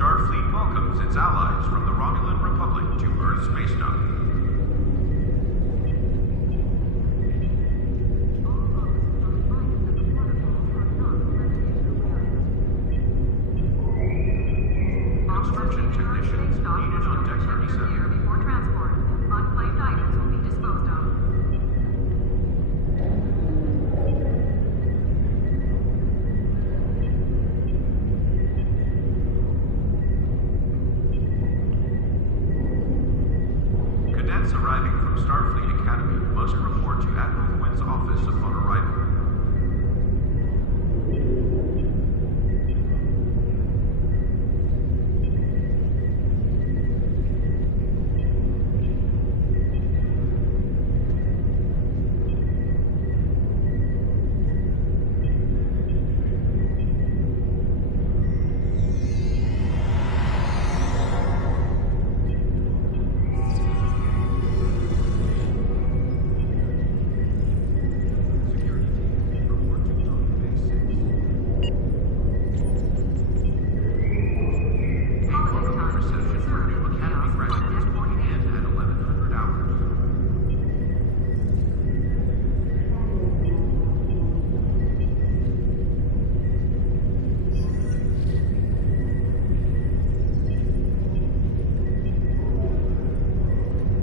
Starfleet welcomes its allies from the Romulan Republic to Earth Space Dock. Construction technicians needed on Deck 37. Before transport, unclaimed items will be disposed of. Cadets arriving from Starfleet Academy must report to Admiral Quinn's office upon arrival.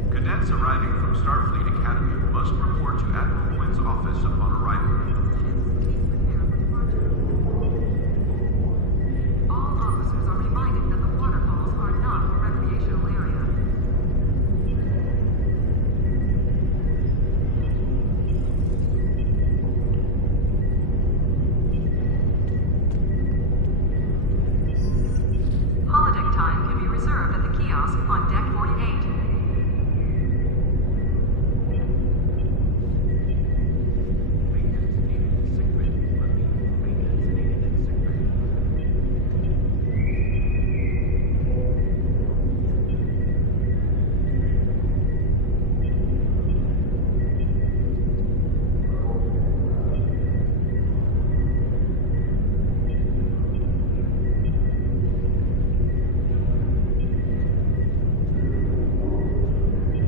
Cadets arriving from Starfleet Academy must report to Admiral Quinn's office upon arrival. All officers are reminded that the waterfalls are not a recreational area. Holodeck time can be reserved at the kiosk on Deck 48.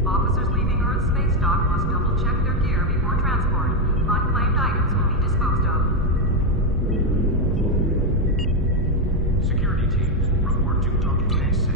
Officers leaving Earth Space Dock must double-check their gear before transport. Unclaimed items will be disposed of. Security teams report to Token Bay 6.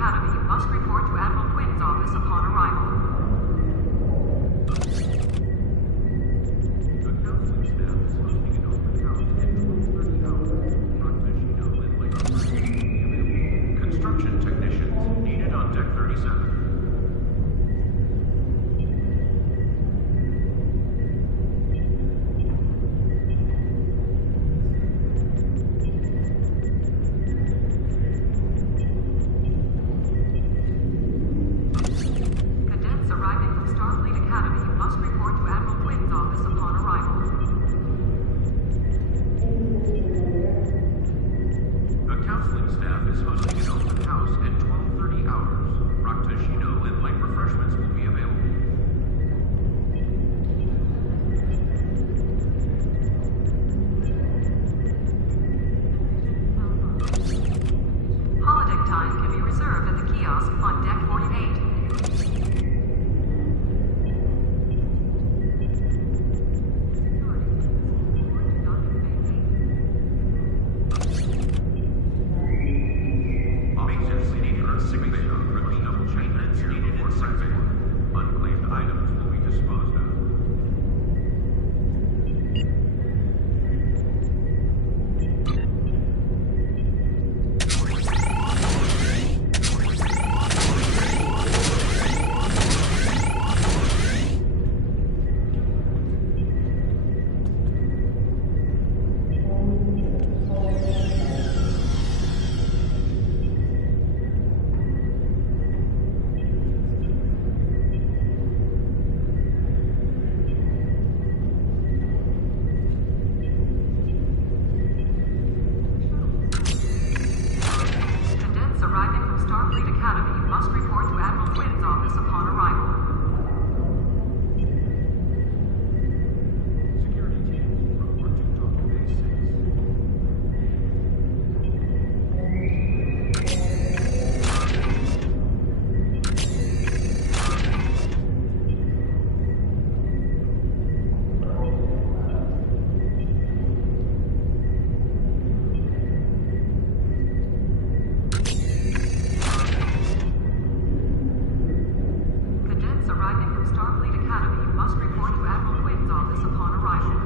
Academy must report to Admiral Quinn's office upon arrival. The counseling staff is hosting an open house at 12:30 hours. Rockfishino and Lake Refreshments will be available. Construction technicians needed on Deck 37. Cadets arriving from Starfleet Academy must report to Admiral Quinn's office upon arrival. The counseling staff is hosting an open house at 12:30 hours. Rockfishino and light refreshments will be available. Holodeck time can be reserved at the kiosk on Deck 48. Officers needed on sick bay. Repeat, double check that's needed in sick bay. Unclaimed items will be disposed of. Cadets arriving from Starfleet Academy must report to Admiral Quinn's office upon arrival. Security teams, report to Docking Bay 6. Cadets arriving from Starfleet Academy must report to Admiral Quinn's office upon arrival.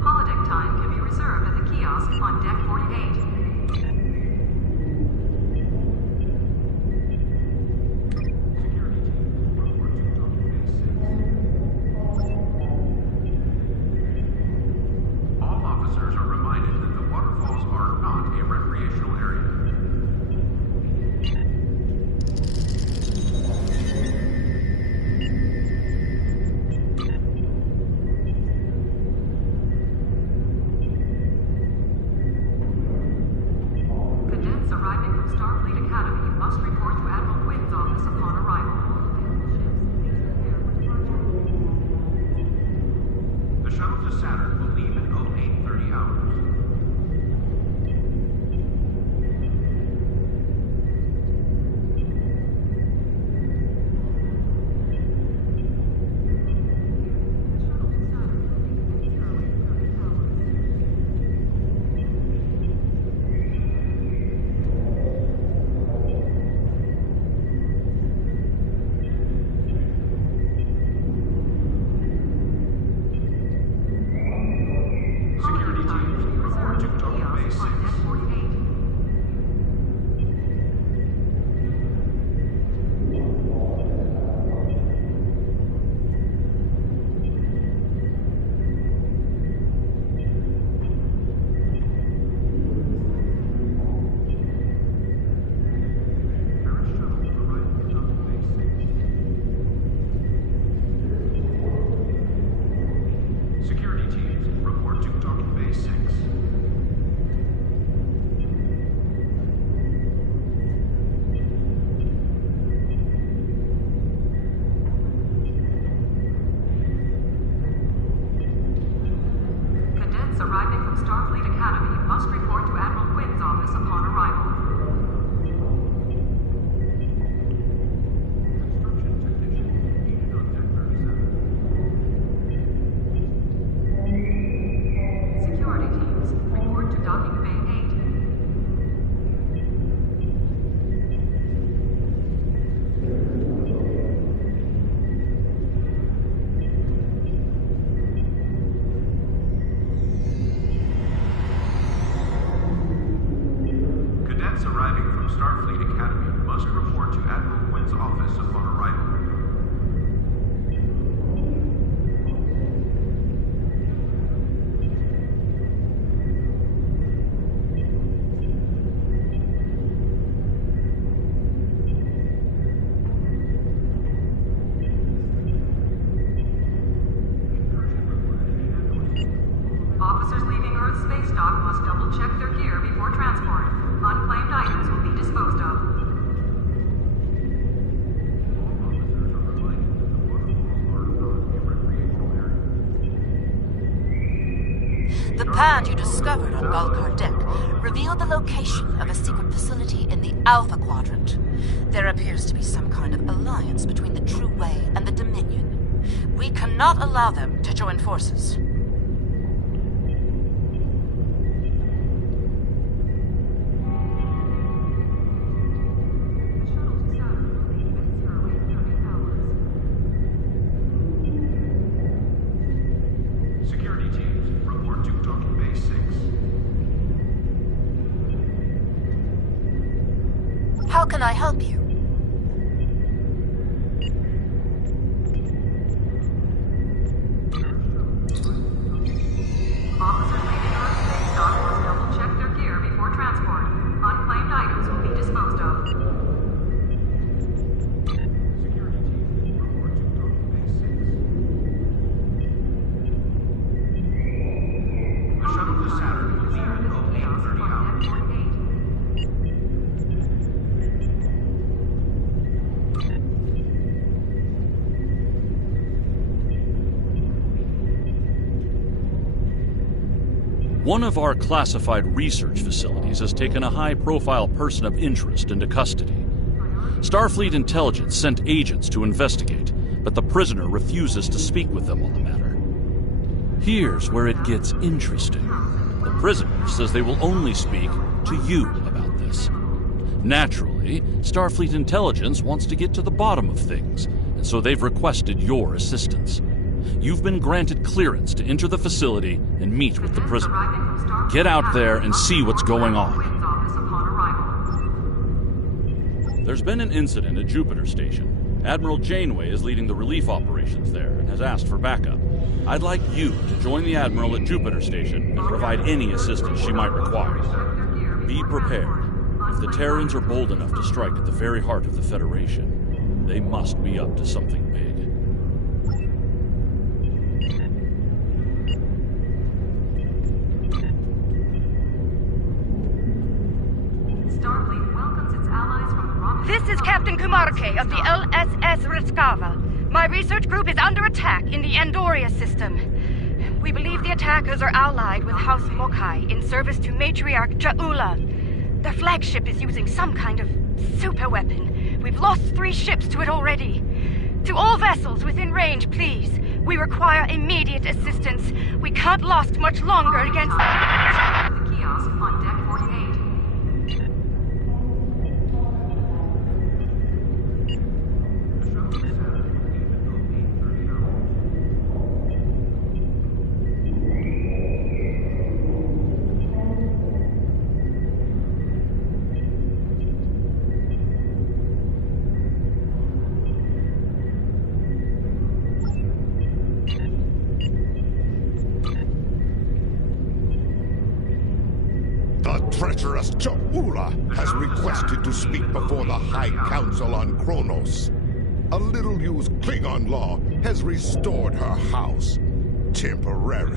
Holodeck time can be reserved at the kiosk on Deck 48. Security teams, report to Docking Bay 6. All officers are reminded that the waterfalls are not a recreational area. Cadets arriving from Starfleet Academy must report to Admiral Quinn's office upon arrival. The shuttle to Saturn will leave at 08:30 hours. arriving from Starfleet Academy must report to Admiral Quinn's office upon arrival. Officers leaving Earth space dock must double-check their gear before transport. Unclaimed items will be disposed of. The pad you discovered on Gulkar Deck revealed the location of a secret facility in the Alpha Quadrant. There appears to be some kind of alliance between the True Way and the Dominion. We cannot allow them to join forces. Security teams, report to Docking Bay 6. How can I help you? Officers leaving Earth space dock must double-check their gear before transport. Unclaimed items will be disposed of. Security teams, report to Docking Bay 6. The shuttle to Saturn will leave in only 30 hours. One of our classified research facilities has taken a high-profile person of interest into custody. Starfleet Intelligence sent agents to investigate, but the prisoner refuses to speak with them on the matter. Here's where it gets interesting. The prisoner says they will only speak to you about this. Naturally, Starfleet Intelligence wants to get to the bottom of things, and so they've requested your assistance. You've been granted clearance to enter the facility and meet with the prisoner. Get out there and see what's going on. There's been an incident at Jupiter Station. Admiral Janeway is leading the relief operations there and has asked for backup. I'd like you to join the Admiral at Jupiter Station and provide any assistance she might require. Be prepared. If the Terrans are bold enough to strike at the very heart of the Federation, they must be up to something big. Starfleet welcomes its allies from the Romulan. This is Captain Kumarke of the LSS Riskava. My research group is under attack in the Andoria system. We believe the attackers are allied with House Mokai in service to Matriarch Ja'ula. Their flagship is using some kind of super weapon. We've lost 3 ships to it already. To all vessels within range, please. We require immediate assistance. We can't last much longer against... The kiosk on deck 48. The treacherous Ja'ula has requested to speak before the High Council on Kronos. A little-used Klingon law has restored her house, temporarily.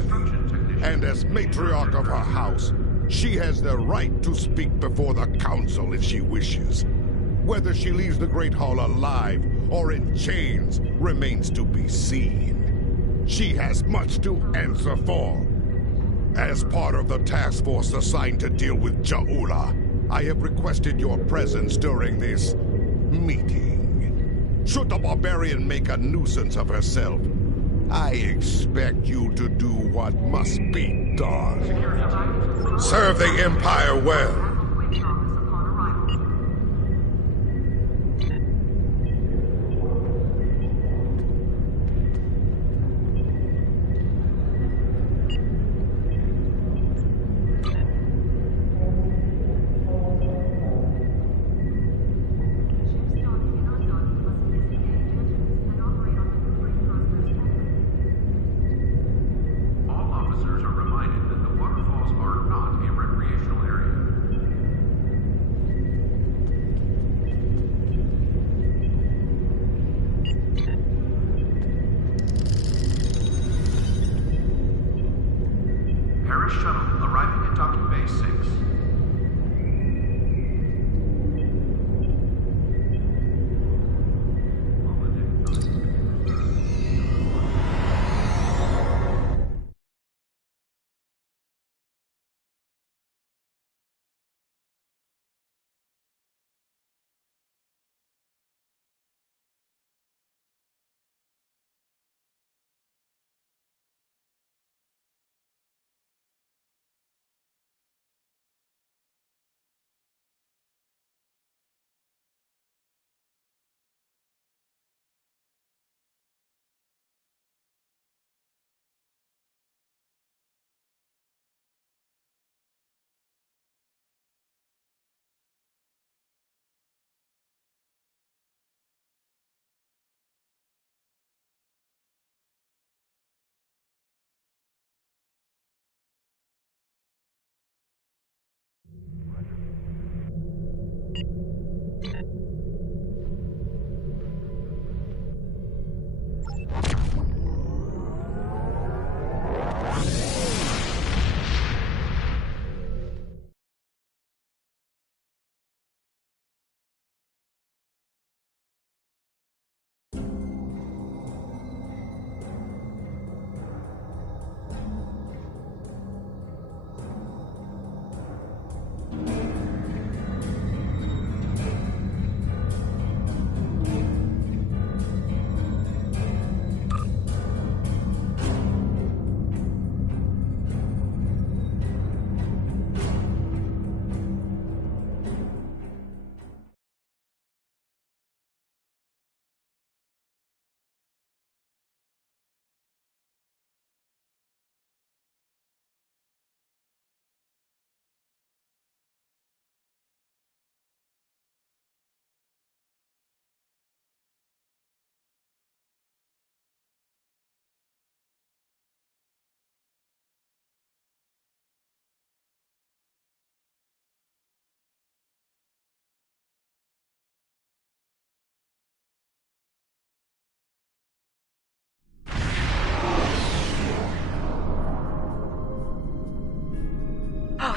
And as matriarch of her house, she has the right to speak before the Council if she wishes. Whether she leaves the Great Hall alive or in chains remains to be seen. She has much to answer for. As part of the task force assigned to deal with Ja'ula, I have requested your presence during this meeting. Should the barbarian make a nuisance of herself, I expect you to do what must be done. Serve the Empire well. Quinn's office upon arrival.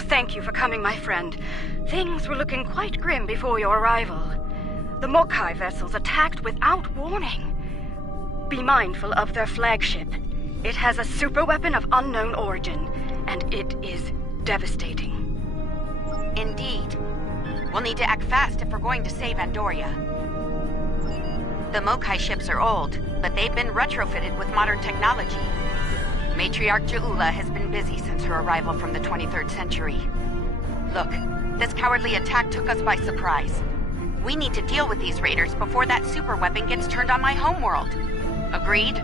thank you for coming, my friend. Things were looking quite grim before your arrival. The Mokai vessels attacked without warning. Be mindful of their flagship. It has a superweapon of unknown origin, and it is devastating. Indeed. We'll need to act fast if we're going to save Andoria. The Mokai ships are old, but they've been retrofitted with modern technology. Matriarch Ja'ula has been busy since her arrival from the 23rd century. Look, this cowardly attack took us by surprise. We need to deal with these raiders before that superweapon gets turned on my homeworld. Agreed?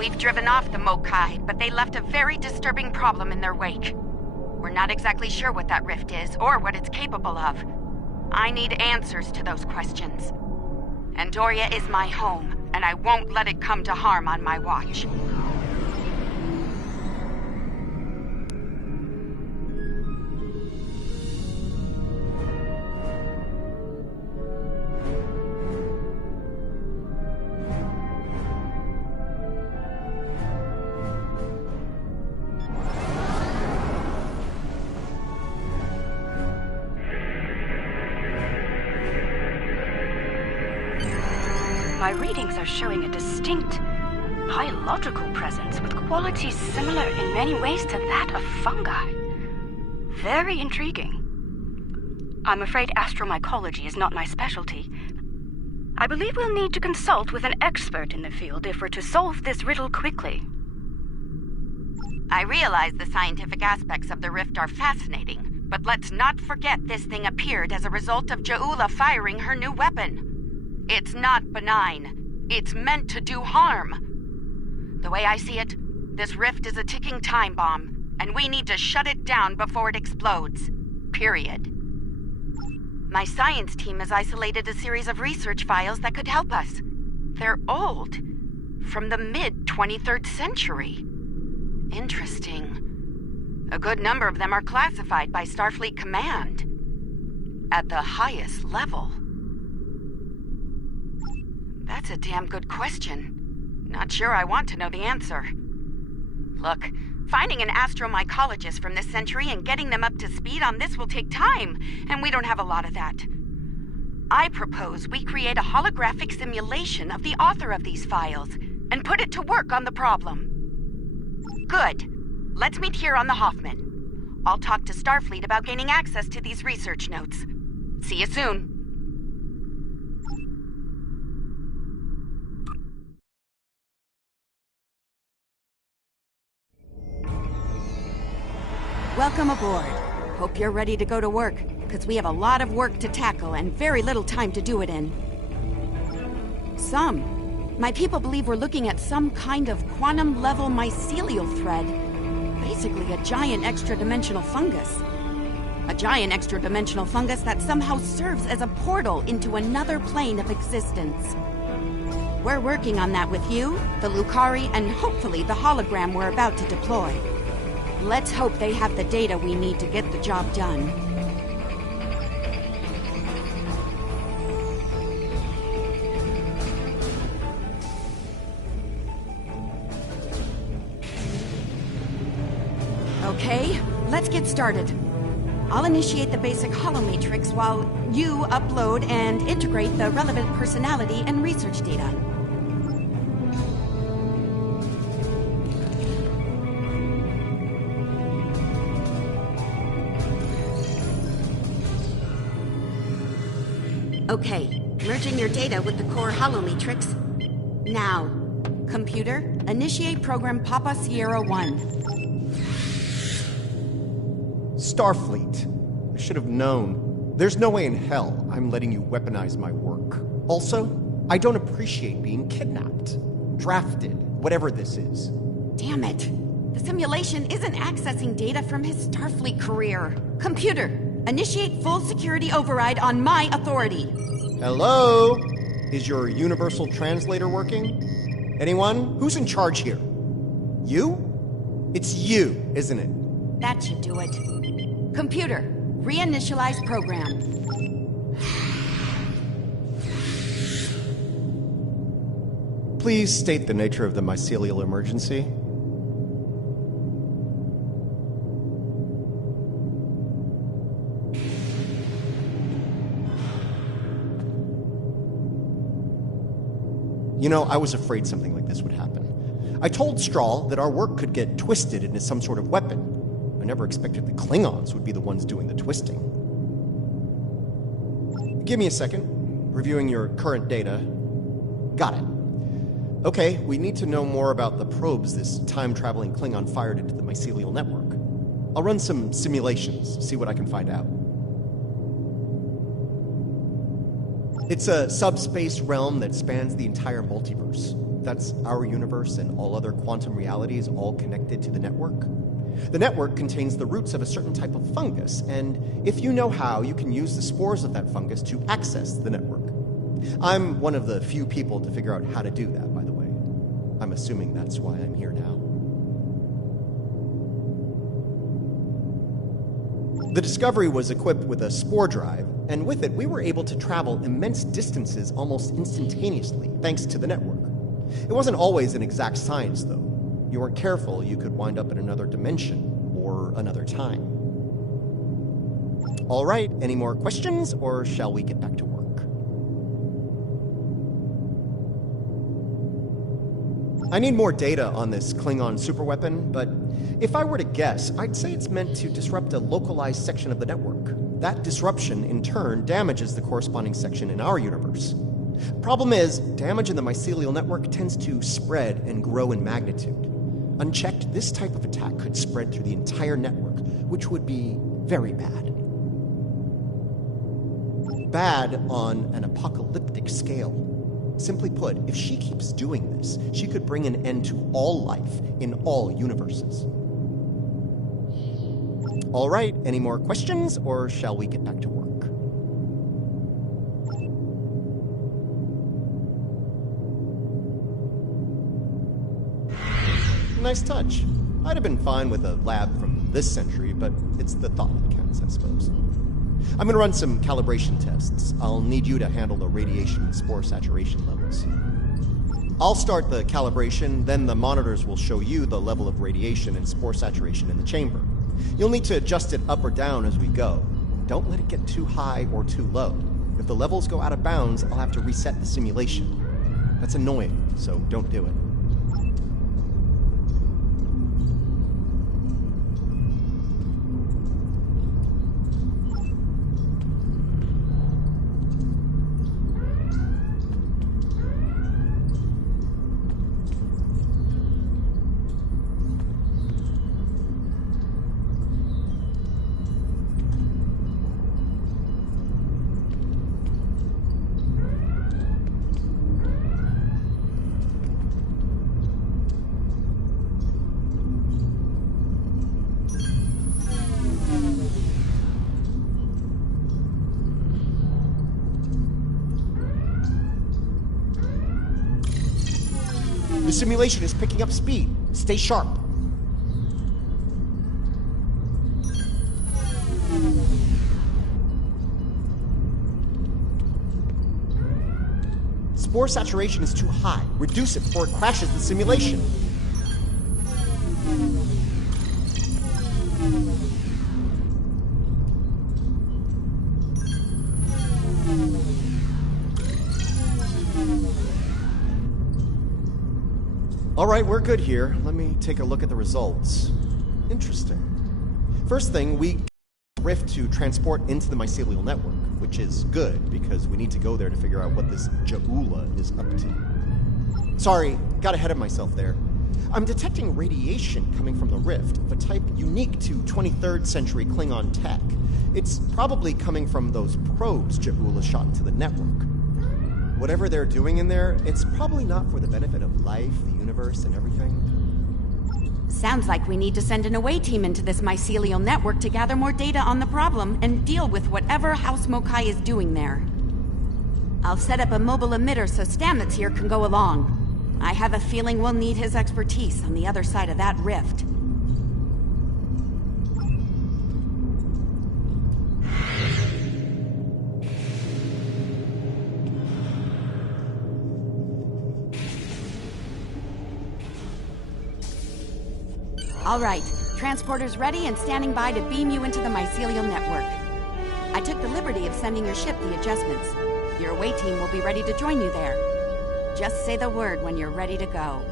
We've driven off the Mokai, but they left a very disturbing problem in their wake. We're not exactly sure what that rift is, or what it's capable of. I need answers to those questions. Andoria is my home, and I won't let it come to harm on my watch. My readings are showing a distinct biological presence with qualities similar in many ways to that of fungi. Very intriguing. I'm afraid astromycology is not my specialty. I believe we'll need to consult with an expert in the field if we're to solve this riddle quickly. I realize the scientific aspects of the rift are fascinating, but let's not forget this thing appeared as a result of Ja'ula firing her new weapon. It's not benign. It's meant to do harm. The way I see it, this rift is a ticking time bomb, and we need to shut it down before it explodes. Period. My science team has isolated a series of research files that could help us. They're old, from the mid-23rd century. Interesting. A good number of them are classified by Starfleet Command. At the highest level. That's a damn good question. Not sure I want to know the answer. Look, finding an astromycologist from this century and getting them up to speed on this will take time, and we don't have a lot of that. I propose we create a holographic simulation of the author of these files and put it to work on the problem. Good. Let's meet here on the Hoffman. I'll talk to Starfleet about gaining access to these research notes. See you soon. Welcome aboard. Hope you're ready to go to work, because we have a lot of work to tackle and very little time to do it in. My people believe we're looking at some kind of quantum-level mycelial thread. Basically a giant extra-dimensional fungus. A giant extra-dimensional fungus that somehow serves as a portal into another plane of existence. We're working on that with you, the Lukari, and hopefully the hologram we're about to deploy. Let's hope they have the data we need to get the job done. Okay, let's get started. I'll initiate the basic holomatrix while you upload and integrate the relevant personality and research data. Okay, merging your data with the core holomatrix. Now, computer, initiate program Papa Sierra 1. Starfleet. I should have known. There's no way in hell I'm letting you weaponize my work. Also, I don't appreciate being kidnapped, drafted, whatever this is. Damn it. The simulation isn't accessing data from his Starfleet career. Computer, initiate full security override on my authority. Hello? Is your universal translator working? Anyone? Who's in charge here? You? It's you, isn't it? That should do it. Computer, reinitialize program. Please state the nature of the mycelial emergency. You know, I was afraid something like this would happen. I told Strahl that our work could get twisted into some sort of weapon. I never expected the Klingons would be the ones doing the twisting. Give me a second. Reviewing your current data. Got it. Okay, we need to know more about the probes this time-traveling Klingon fired into the mycelial network. I'll run some simulations, see what I can find out. It's a subspace realm that spans the entire multiverse. That's our universe and all other quantum realities all connected to the network. The network contains the roots of a certain type of fungus, and if you know how, you can use the spores of that fungus to access the network. I'm one of the few people to figure out how to do that, by the way. I'm assuming that's why I'm here now. The Discovery was equipped with a spore drive, and with it, we were able to travel immense distances almost instantaneously, thanks to the network. It wasn't always an exact science, though. You weren't careful, you could wind up in another dimension or another time. All right, any more questions, or shall we get back to work? I need more data on this Klingon superweapon, but if I were to guess, I'd say it's meant to disrupt a localized section of the network. That disruption, in turn, damages the corresponding section in our universe. Problem is, damage in the mycelial network tends to spread and grow in magnitude. Unchecked, this type of attack could spread through the entire network, which would be very bad. Bad on an apocalyptic scale. Simply put, if she keeps doing this, she could bring an end to all life in all universes. All right, any more questions, or shall we get back to work? Nice touch. I'd have been fine with a lab from this century, but it's the thought that counts, I suppose. I'm going to run some calibration tests. I'll need you to handle the radiation and spore saturation levels. I'll start the calibration, then the monitors will show you the level of radiation and spore saturation in the chamber. You'll need to adjust it up or down as we go. Don't let it get too high or too low. If the levels go out of bounds, I'll have to reset the simulation. That's annoying, so don't do it. The simulation is picking up speed. Stay sharp. Spore saturation is too high. Reduce it before it crashes the simulation. All right, we're good here. Let me take a look at the results. Interesting. First thing, we rift to transport into the mycelial network, which is good because we need to go there to figure out what this Ja'ula is up to. Sorry, got ahead of myself there. I'm detecting radiation coming from the rift of a type unique to 23rd century Klingon tech. It's probably coming from those probes Ja'ula shot into the network. Whatever they're doing in there, it's probably not for the benefit of life, the universe, and everything. Sounds like we need to send an away team into this mycelial network to gather more data on the problem and deal with whatever House Mokai is doing there. I'll set up a mobile emitter so Stamets here can go along. I have a feeling we'll need his expertise on the other side of that rift. All right, transporter's ready and standing by to beam you into the mycelial network. I took the liberty of sending your ship the adjustments. Your away team will be ready to join you there. Just say the word when you're ready to go.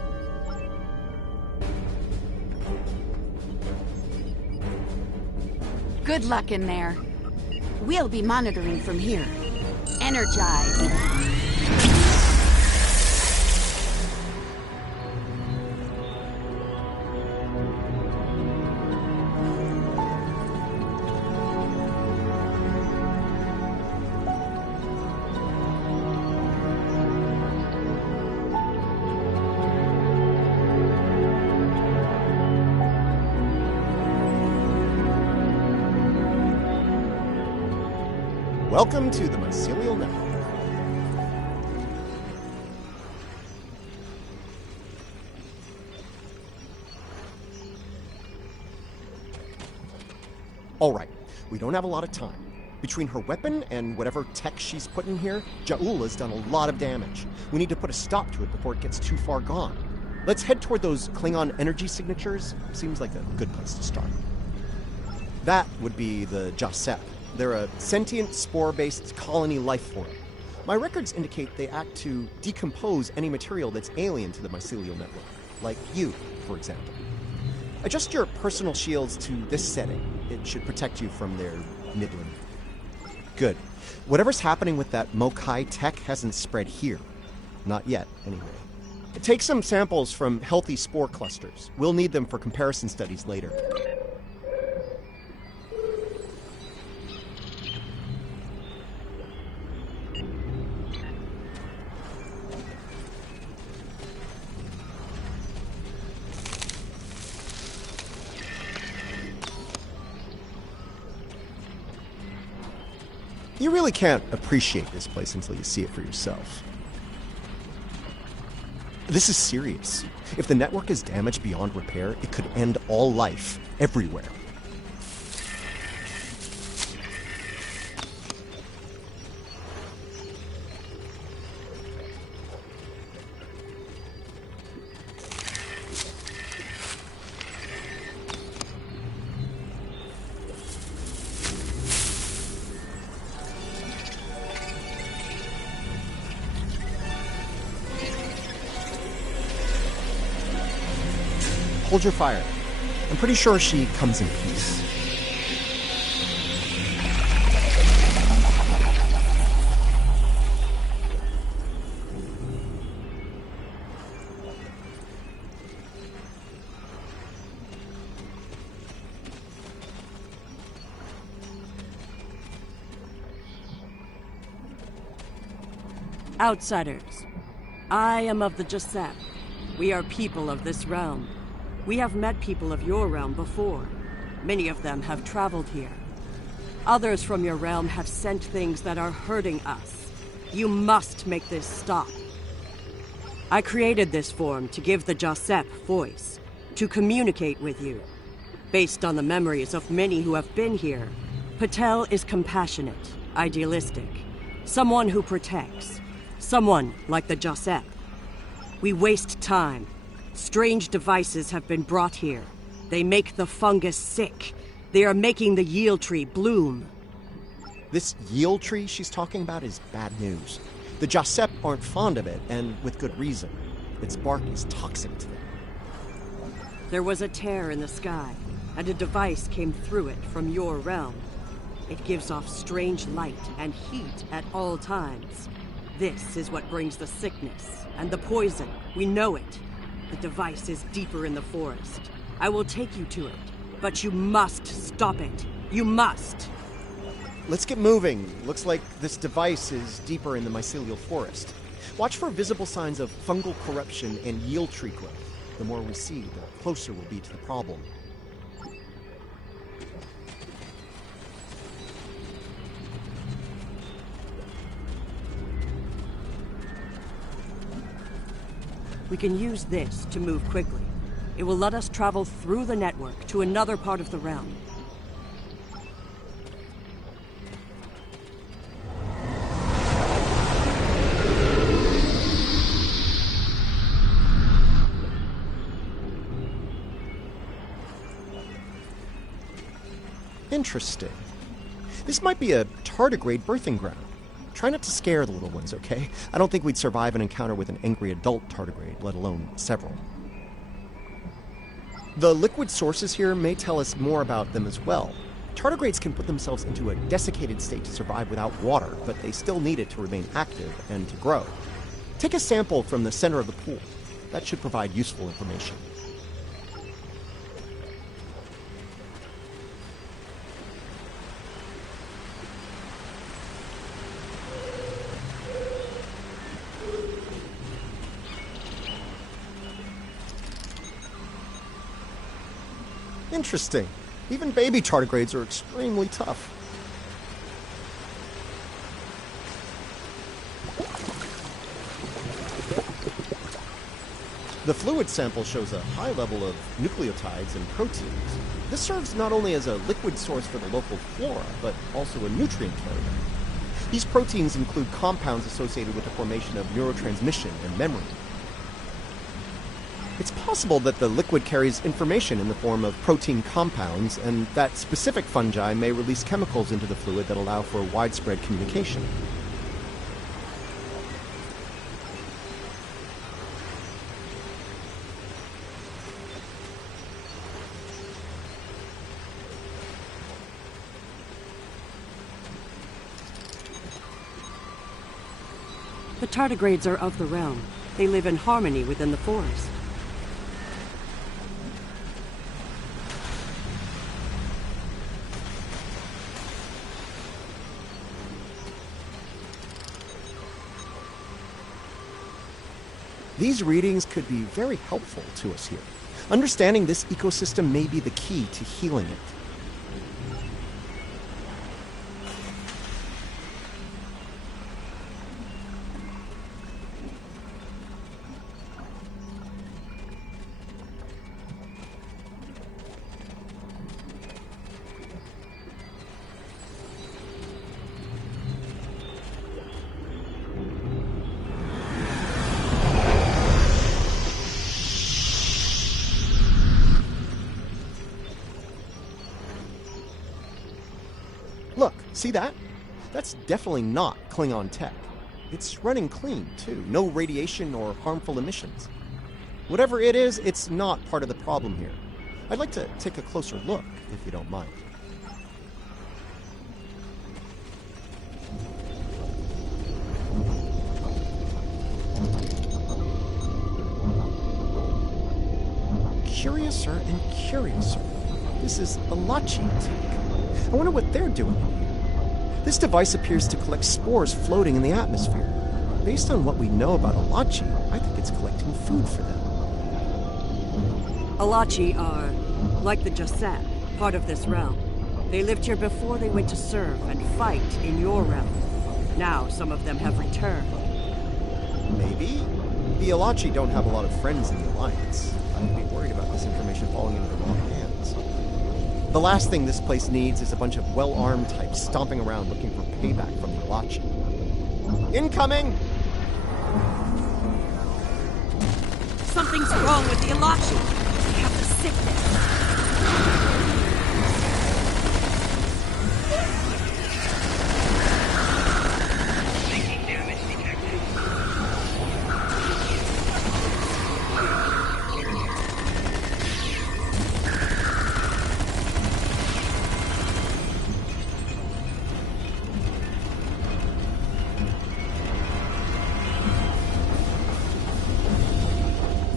Good luck in there. We'll be monitoring from here. Energize. Welcome to the Mycelial Network. Alright, we don't have a lot of time. Between her weapon and whatever tech she's put in here, Ja'ula's done a lot of damage. We need to put a stop to it before it gets too far gone. Let's head toward those Klingon energy signatures. Seems like a good place to start. That would be the Jasep. They're a sentient, spore-based colony life form. My records indicate they act to decompose any material that's alien to the mycelial network, like you, for example. Adjust your personal shields to this setting. It should protect you from their nibbling. Good. Whatever's happening with that Mokai tech hasn't spread here. Not yet, anyway. Take some samples from healthy spore clusters. We'll need them for comparison studies later. You really can't appreciate this place until you see it for yourself. This is serious. If the network is damaged beyond repair, it could end all life, everywhere. Hold your fire. I'm pretty sure she comes in peace. Outsiders, I am of the Jasep. We are people of this realm. We have met people of your realm before. Many of them have traveled here. Others from your realm have sent things that are hurting us. You must make this stop. I created this form to give the Jasep voice, to communicate with you. Based on the memories of many who have been here, Patel is compassionate, idealistic, someone who protects, someone like the Jasep. We waste time. Strange devices have been brought here. They make the fungus sick. They are making the Yield tree bloom. This Yield tree she's talking about is bad news. The Jasep aren't fond of it, and with good reason. Its bark is toxic to them. There was a tear in the sky, and a device came through it from your realm. It gives off strange light and heat at all times. This is what brings the sickness and the poison. We know it. The device is deeper in the forest. I will take you to it, but you must stop it. You must! Let's get moving. Looks like this device is deeper in the mycelial forest. Watch for visible signs of fungal corruption and Yield tree growth. The more we see, the closer we'll be to the problem. We can use this to move quickly. It will let us travel through the network to another part of the realm. Interesting. This might be a tardigrade birthing ground. Try not to scare the little ones, okay? I don't think we'd survive an encounter with an angry adult tardigrade, let alone several. The liquid sources here may tell us more about them as well. Tardigrades can put themselves into a desiccated state to survive without water, but they still need it to remain active and to grow. Take a sample from the center of the pool. That should provide useful information. Interesting. Even baby tardigrades are extremely tough. The fluid sample shows a high level of nucleotides and proteins. This serves not only as a liquid source for the local flora, but also a nutrient carrier. These proteins include compounds associated with the formation of neurotransmission and memory. It's possible that the liquid carries information in the form of protein compounds, and that specific fungi may release chemicals into the fluid that allow for widespread communication. The tardigrades are of the realm. They live in harmony within the forest. These readings could be very helpful to us here. Understanding this ecosystem may be the key to healing it. Look, see that? That's definitely not Klingon tech. It's running clean, too. No radiation or harmful emissions. Whatever it is, it's not part of the problem here. I'd like to take a closer look, if you don't mind. Curiouser and curiouser. This is Alachi tech. I wonder what they're doing in here. This device appears to collect spores floating in the atmosphere. Based on what we know about Alachi, I think it's collecting food for them. Alachi are, like the Jasat, part of this realm. They lived here before they went to serve and fight in your realm. Now some of them have returned. Maybe? The Alachi don't have a lot of friends in the Alliance. I'd be worried about this information falling into the wrong hands. The last thing this place needs is a bunch of well-armed types stomping around looking for payback from the Alachi. Incoming! Something's wrong with the Alachi. They have the sickness.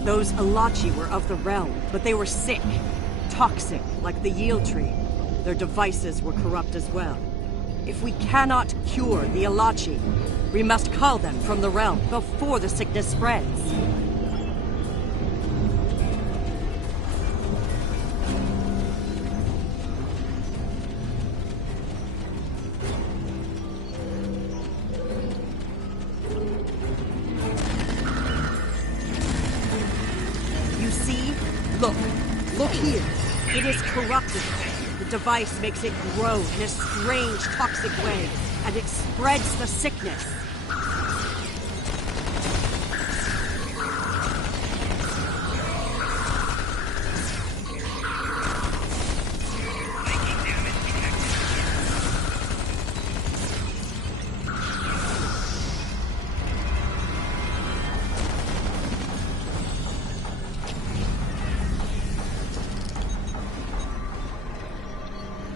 Those Alachi were of the realm, but they were sick. Toxic, like the yield tree. Their devices were corrupt as well. If we cannot cure the Alachi, we must cull them from the realm before the sickness spreads. Look here. It is corrupted. The device makes it grow in a strange, toxic way, and it spreads the sickness.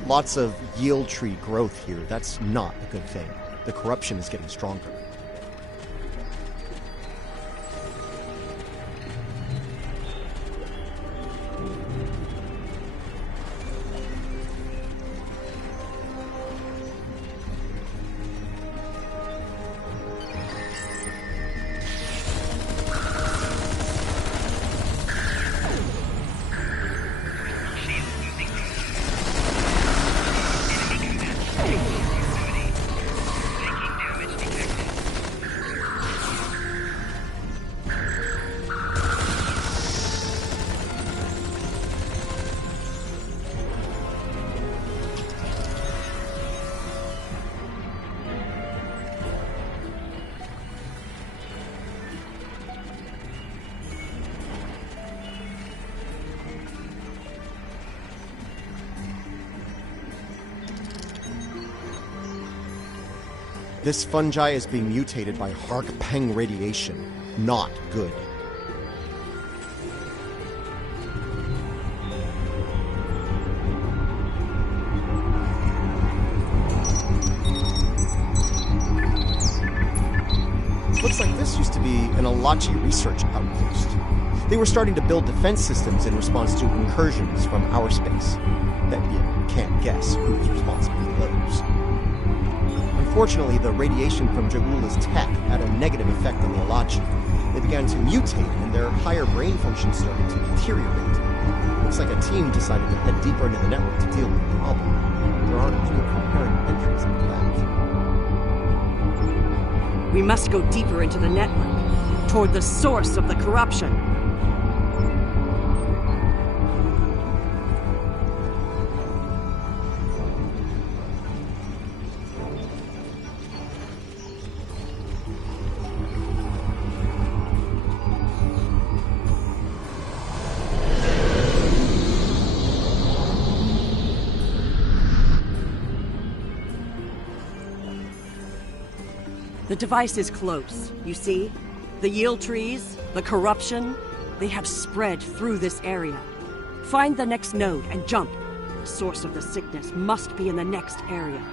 Lots of yield tree growth here. That's not a good thing. The corruption is getting stronger. This fungi is being mutated by Hark-Peng radiation. Not good. Looks like this used to be an Alachi research outpost. They were starting to build defense systems in response to incursions from our space. Bet you can't guess who's responsible for those. Unfortunately, the radiation from Ja'ula's tech had a negative effect on the Alachi. They began to mutate, and their higher brain function started to deteriorate. Looks like a team decided to head deeper into the network to deal with the problem. There aren't any coherent entries into that. We must go deeper into the network, toward the source of the corruption. The device is close, you see? The yield trees, the corruption, they have spread through this area. Find the next node and jump. The source of the sickness must be in the next area.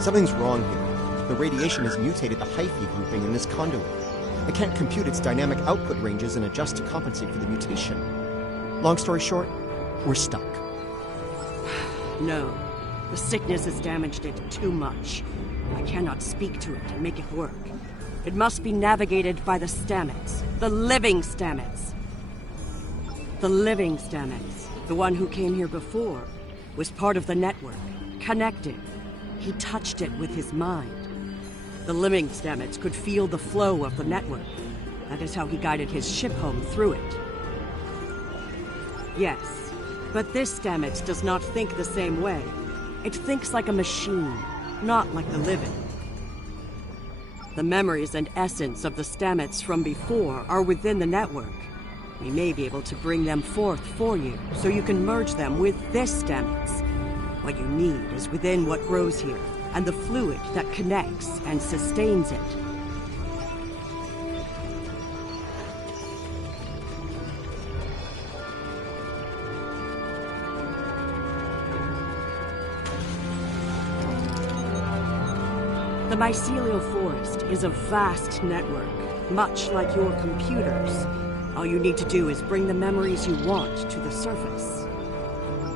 Something's wrong here. The radiation has mutated the hyphae grouping in this conduit. I can't compute its dynamic output ranges and adjust to compensate for the mutation. Long story short, we're stuck. No. The sickness has damaged it too much. I cannot speak to it and make it work. It must be navigated by the Stamets. The living Stamets. The living Stamets, the one who came here before, was part of the network, connected. He touched it with his mind. The living Stamets could feel the flow of the network. That is how he guided his ship home through it. Yes, but this Stamets does not think the same way. It thinks like a machine, not like the living. The memories and essence of the Stamets from before are within the network. We may be able to bring them forth for you, so you can merge them with this Stamets. What you need is within what grows here, and the fluid that connects and sustains it. The mycelial forest is a vast network, much like your computers. All you need to do is bring the memories you want to the surface.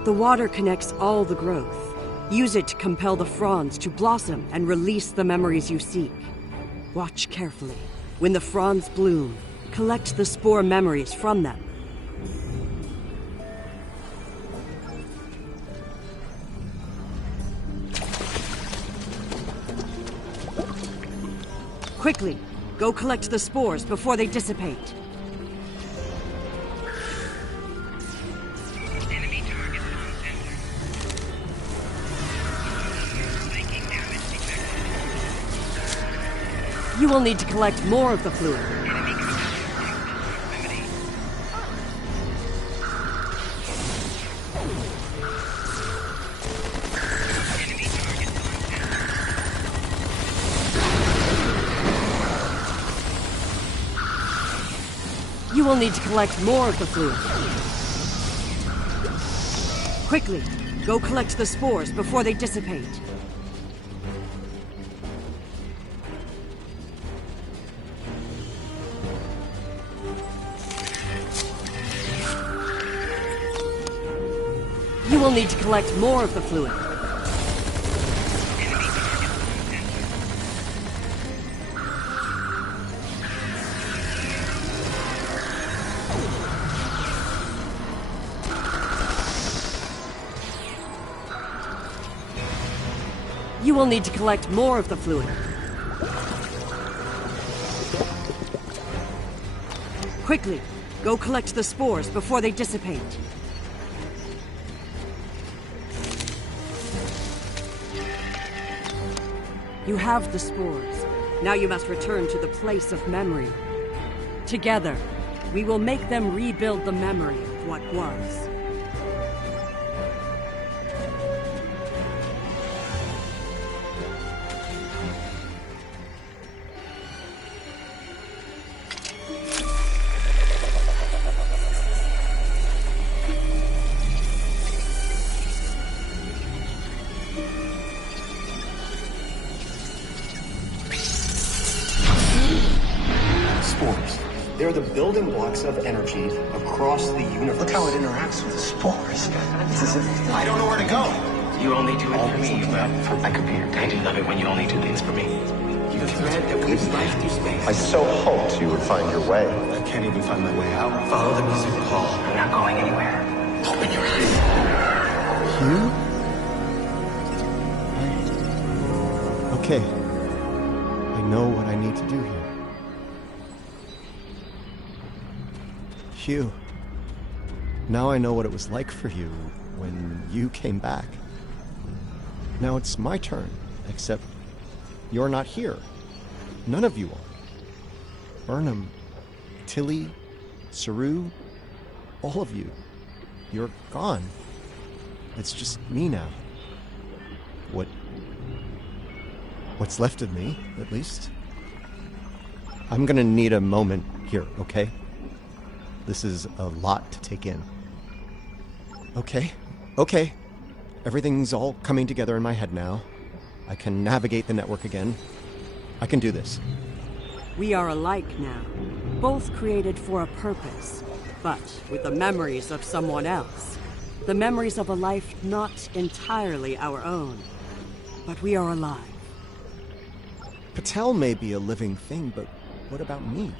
The water connects all the growth. Use it to compel the fronds to blossom and release the memories you seek. Watch carefully. When the fronds bloom, collect the spore memories from them. Quickly, go collect the spores before they dissipate. Enemy target on center. Making damage detected. You will need to collect more of the fluid. Enemy corruption proximity. Enemy target on center. You will need to collect more of the fluid. Quickly, go collect the spores before they dissipate. You will need to collect more of the fluid. Enemy target on center. You will need to collect more of the fluid. Quickly, go collect the spores before they dissipate. You have the spores. Now you must return to the place of memory. Together, we will make them rebuild the memory of what was. Spores. They're the building blocks of energy across the universe. Look how it interacts with the spores. It's as if I don't know where to go. You only do it for me, but I could be your dad. I love it when you only do things for me. You're the thread that weaves life through space. I so hoped you would find your way. I can't even find my way out. Follow the music, Paul. I'm not going anywhere. Open your eyes. Hugh? Okay. I know what I need to do here. Hugh. Now I know what it was like for you when you came back. Now it's my turn, except you're not here. None of you are. Burnham, Tilly, Saru, all of you. You're gone. It's just me now. What's left of me, at least. I'm gonna need a moment here, okay? This is a lot to take in. Okay. Everything's all coming together in my head now. I can navigate the network again. I can do this. We are alike now, both created for a purpose, but with the memories of someone else. The memories of a life not entirely our own. But we are alive. Patel may be a living thing, but what about me?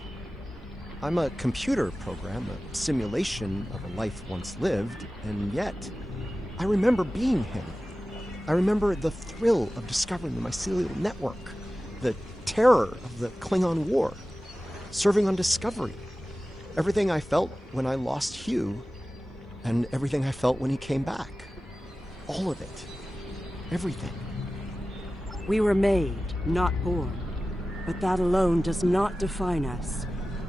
I'm a computer program, a simulation of a life once lived, and yet I remember being him. I remember the thrill of discovering the mycelial network, the terror of the Klingon War, serving on Discovery, everything I felt when I lost Hugh, and everything I felt when he came back. All of it. Everything. We were made, not born. But that alone does not define us.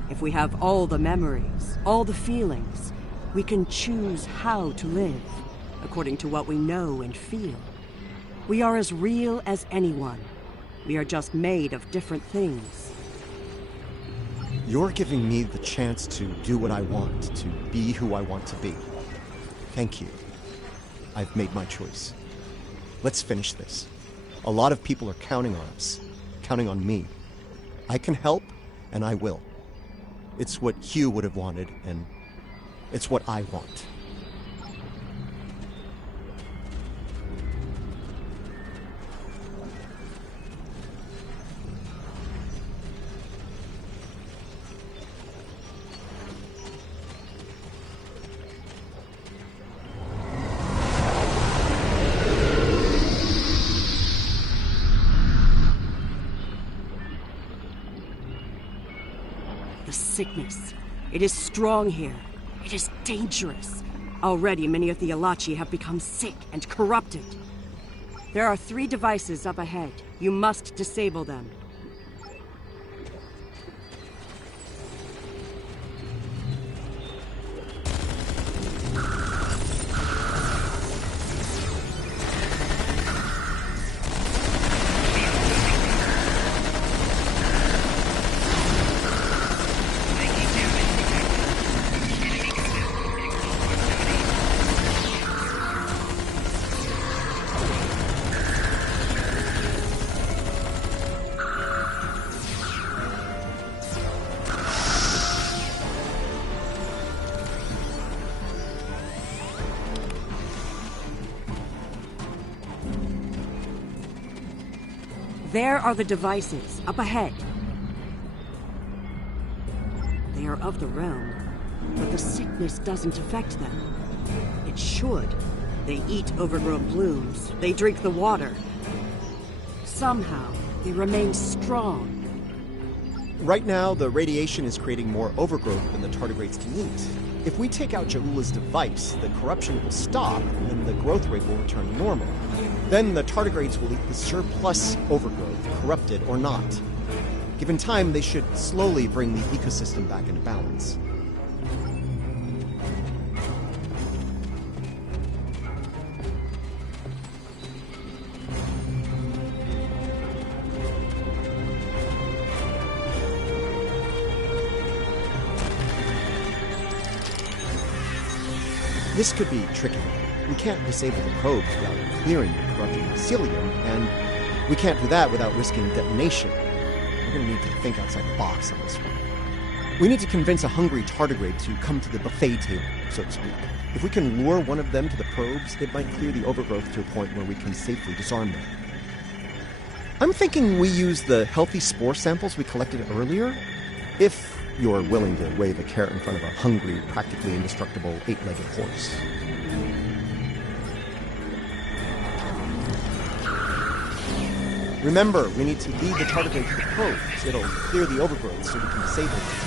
If we have all the memories, all the feelings, we can choose how to live, according to what we know and feel. We are as real as anyone. We are just made of different things. You're giving me the chance to do what I want, to be who I want to be. Thank you. I've made my choice. Let's finish this. A lot of people are counting on us, counting on me. I can help, and I will. It's what Hugh would have wanted, and it's what I want. The sickness. It is strong here. It is dangerous. Already many of the Alachi have become sick and corrupted. There are 3 devices up ahead. You must disable them. There are the devices, up ahead. They are of the realm, but the sickness doesn't affect them. It should. They eat overgrown blooms. They drink the water. Somehow, they remain strong. Right now, the radiation is creating more overgrowth than the tardigrades can eat. If we take out Ja'ula's device, the corruption will stop, and the growth rate will return to normal. Then the tardigrades will eat the surplus overgrowth, corrupted or not. Given time, they should slowly bring the ecosystem back into balance. This could be tricky. We can't disable the probes without clearing the corrupted mycelium, and we can't do that without risking detonation. We're going to need to think outside the box on this one. We need to convince a hungry tardigrade to come to the buffet table, so to speak. If we can lure one of them to the probes, it might clear the overgrowth to a point where we can safely disarm them. I'm thinking we use the healthy spore samples we collected earlier, if you're willing to wave a carrot in front of a hungry, practically indestructible, 8-legged horse. Remember, we need to lead the tardigrade to the probes. It'll clear the overgrowth so we can disable them.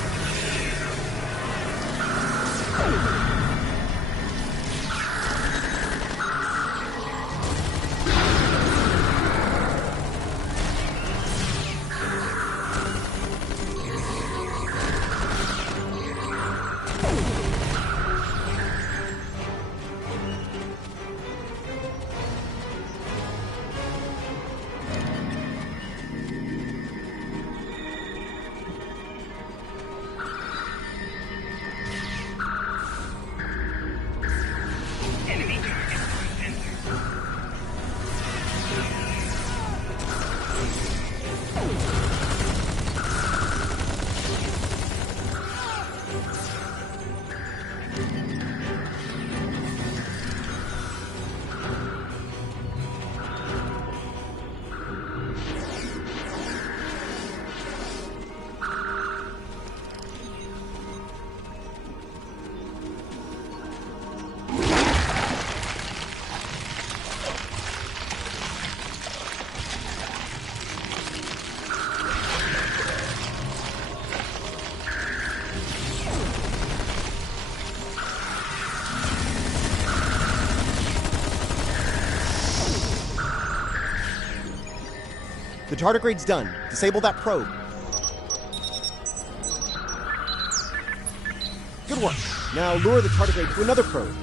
The tardigrade's done. Disable that probe. Good work. Now lure the tardigrade to another probe.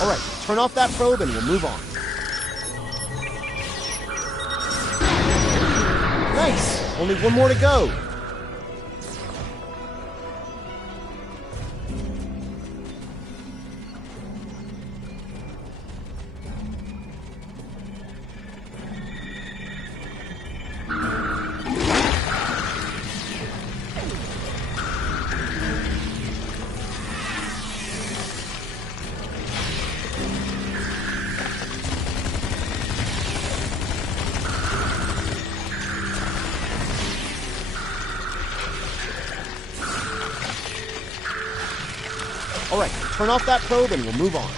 All right, turn off that probe and we'll move on. Nice! Only one more to go. All right, turn off that probe and we'll move on.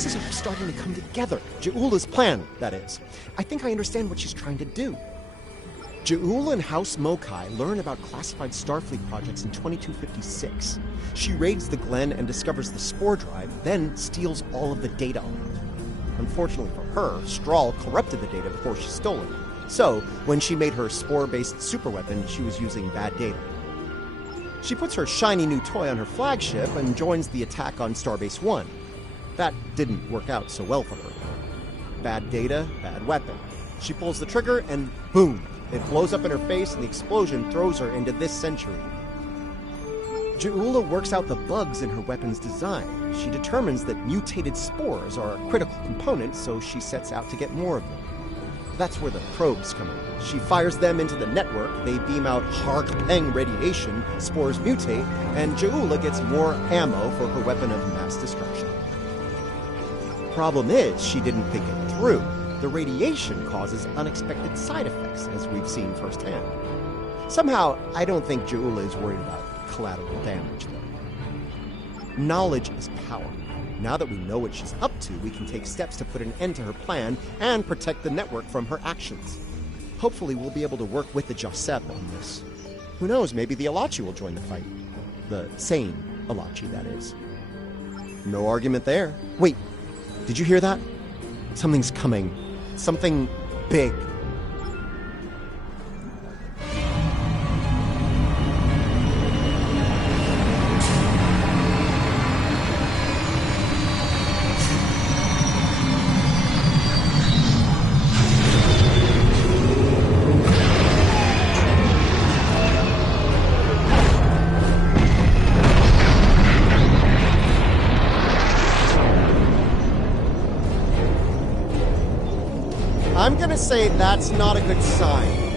pieces are starting to come together. Ja'ula's plan, that is. I think I understand what she's trying to do. Ja'ula and House Mokai learn about classified Starfleet projects in 2256. She raids the Glen and discovers the spore drive, then steals all of the data on it. Unfortunately for her, Strahl corrupted the data before she stole it. So, when she made her spore-based superweapon, she was using bad data. She puts her shiny new toy on her flagship and joins the attack on Starbase 1. That didn't work out so well for her. Bad data, bad weapon. She pulls the trigger and boom! It blows up in her face and the explosion throws her into this century. Ja'ula works out the bugs in her weapon's design. She determines that mutated spores are a critical component, so she sets out to get more of them. That's where the probes come in. She fires them into the network, they beam out Harg-Peng radiation, spores mutate, and Ja'ula gets more ammo for her weapon of mass destruction. Problem is, she didn't think it through. The radiation causes unexpected side effects, as we've seen firsthand. Somehow, I don't think Ja'ula is worried about collateral damage, though. Knowledge is power. Now that we know what she's up to, we can take steps to put an end to her plan and protect the network from her actions. Hopefully, we'll be able to work with the Josep on this. Who knows, maybe the Alachi will join the fight. The sane Alachi, that is. No argument there. Wait, did you hear that? Something's coming. Something big. I'm gonna say that's not a good sign.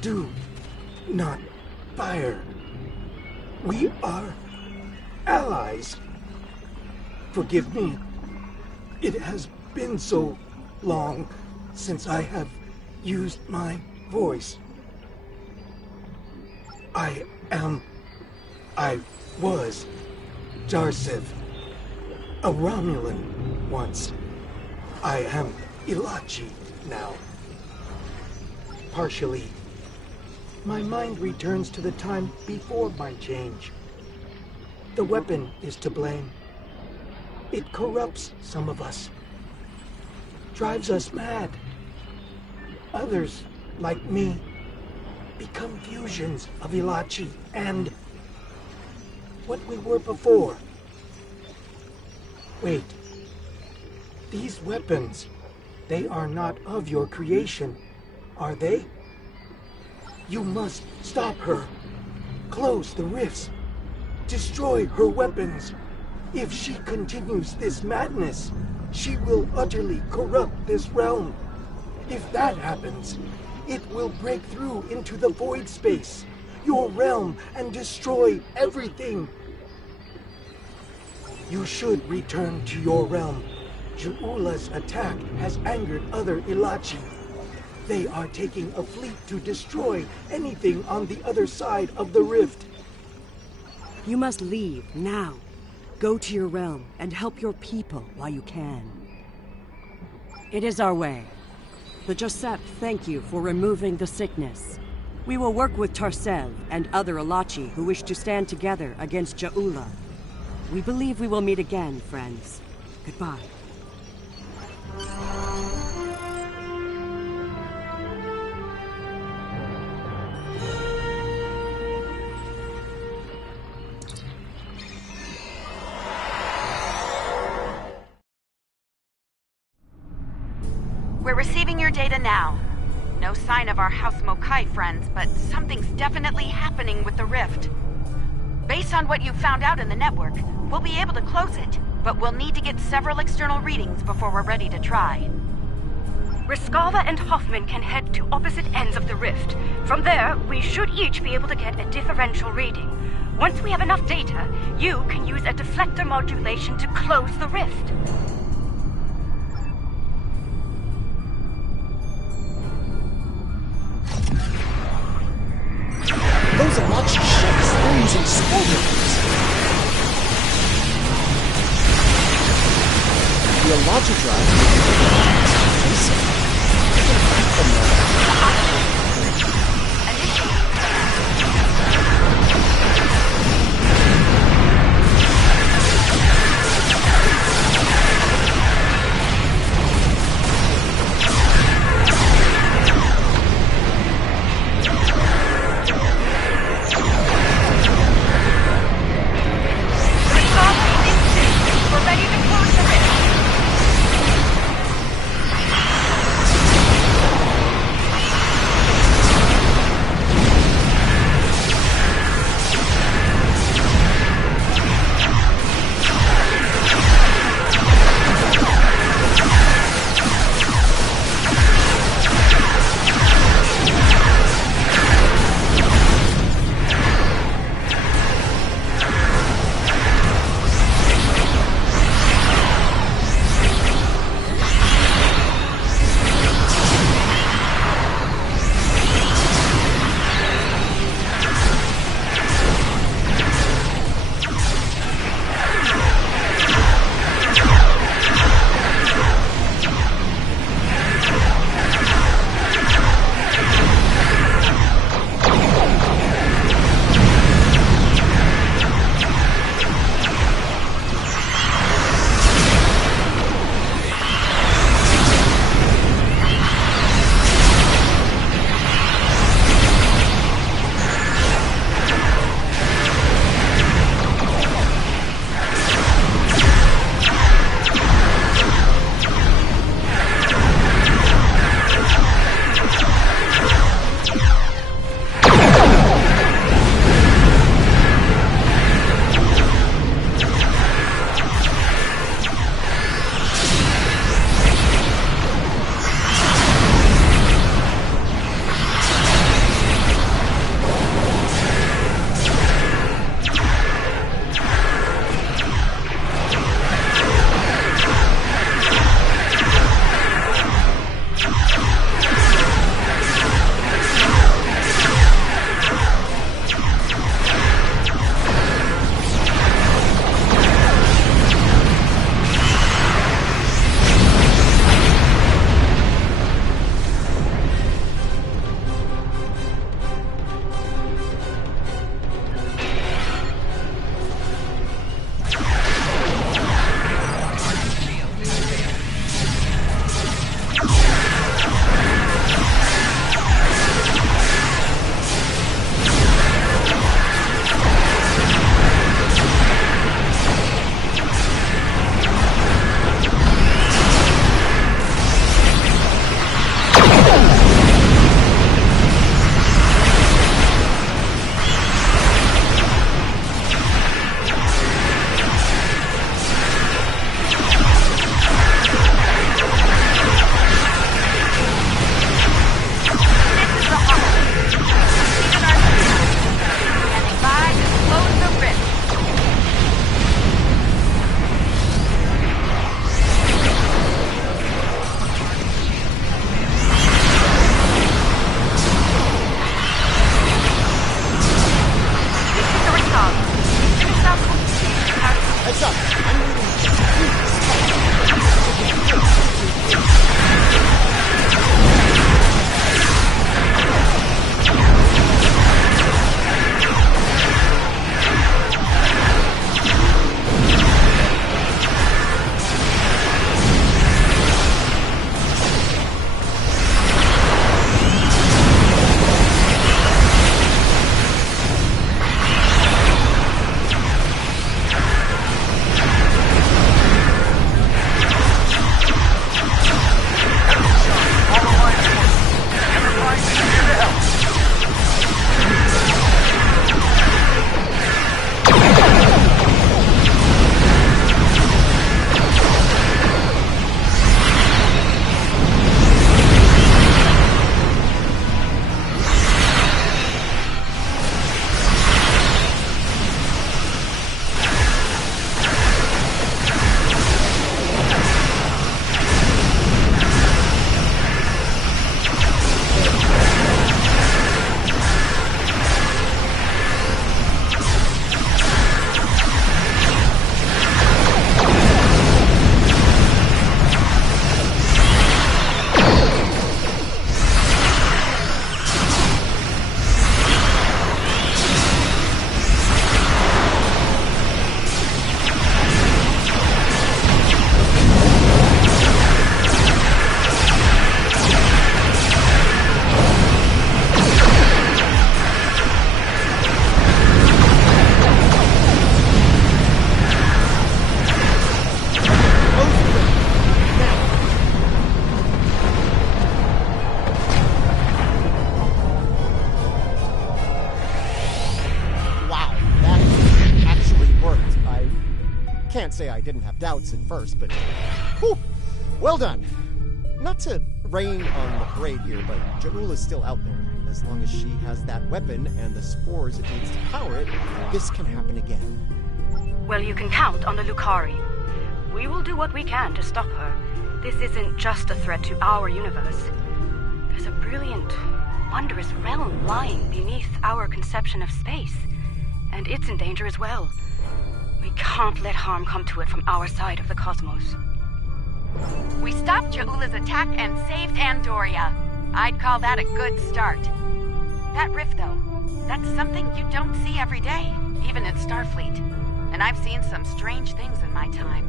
Do not fire. We are allies. Forgive me. It has been so long since I have used my voice. I was Jarsev, a Romulan once. I am Ilachi now. Partially. My mind returns to the time before my change. The weapon is to blame. It corrupts some of us. Drives us mad. Others, like me, become fusions of Ilachi and what we were before. Wait. These weapons, they are not of your creation, are they? You must stop her. Close the rifts. Destroy her weapons. If she continues this madness, she will utterly corrupt this realm. If that happens, it will break through into the void space, your realm, and destroy everything. You should return to your realm. Ja'ula's attack has angered other Ilachi. They are taking a fleet to destroy anything on the other side of the rift. You must leave now. Go to your realm and help your people while you can. It is our way. The Josep thank you for removing the sickness. We will work with Tarsev and other Alachi who wish to stand together against Ja'ula. We believe we will meet again, friends. Goodbye. We're receiving your data now. No sign of our House Mokai friends, but something's definitely happening with the rift. Based on what you found out in the network, we'll be able to close it, but we'll need to get several external readings before we're ready to try. Riskava and Hoffman can head to opposite ends of the rift. From there, we should each be able to get a differential reading. Once we have enough data, you can use a deflector modulation to close the rift. Those Alachi ships, they're using scorpions. The Alachi drive. We're ready to close the rift. say I didn't have doubts at first, but whew, well done. Not to rain on the parade here, but Ja'ula's still out there. As long as she has that weapon and the spores it needs to power it, this can happen again. Well, you can count on the Lukari. We will do what we can to stop her. This isn't just a threat to our universe. There's a brilliant, wondrous realm lying beneath our conception of space. And it's in danger as well. We can't let harm come to it from our side of the cosmos. We stopped Ja'ula's attack and saved Andoria. I'd call that a good start. That rift, though, that's something you don't see every day, even in Starfleet. And I've seen some strange things in my time.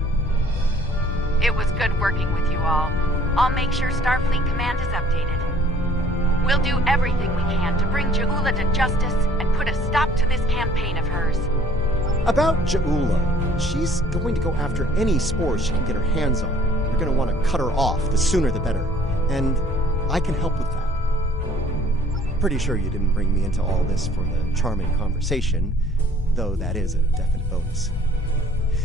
It was good working with you all. I'll make sure Starfleet Command is updated. We'll do everything we can to bring Ja'ula to justice and put a stop to this campaign of hers. About Ja'ula, she's going to go after any spores she can get her hands on. We're going to want to cut her off, the sooner the better. And I can help with that. Pretty sure you didn't bring me into all this for the charming conversation, though that is a definite bonus.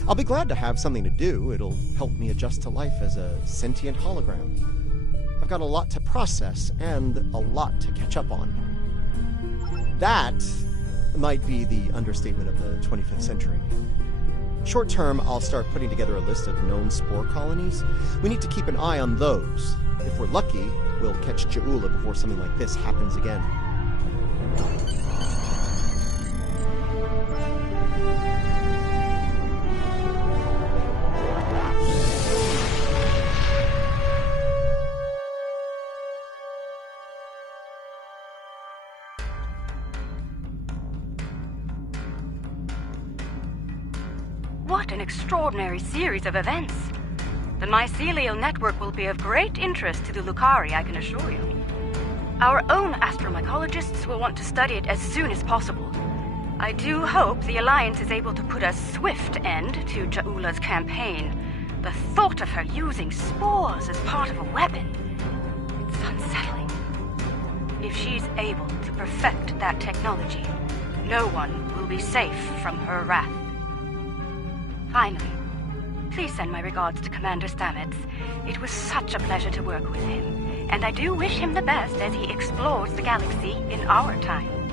I'll be glad to have something to do. It'll help me adjust to life as a sentient hologram. I've got a lot to process and a lot to catch up on. That might be the understatement of the 25th century. Short term, I'll start putting together a list of known spore colonies. We need to keep an eye on those. If we're lucky, we'll catch Ja'ula before something like this happens again. What an extraordinary series of events. The mycelial network will be of great interest to the Lukari, I can assure you. Our own astromycologists will want to study it as soon as possible. I do hope the Alliance is able to put a swift end to Ja'ula's campaign. The thought of her using spores as part of a weapon, it's unsettling. If she's able to perfect that technology, no one will be safe from her wrath. Finally, please send my regards to Commander Stamets. It was such a pleasure to work with him, and I do wish him the best as he explores the galaxy in our time.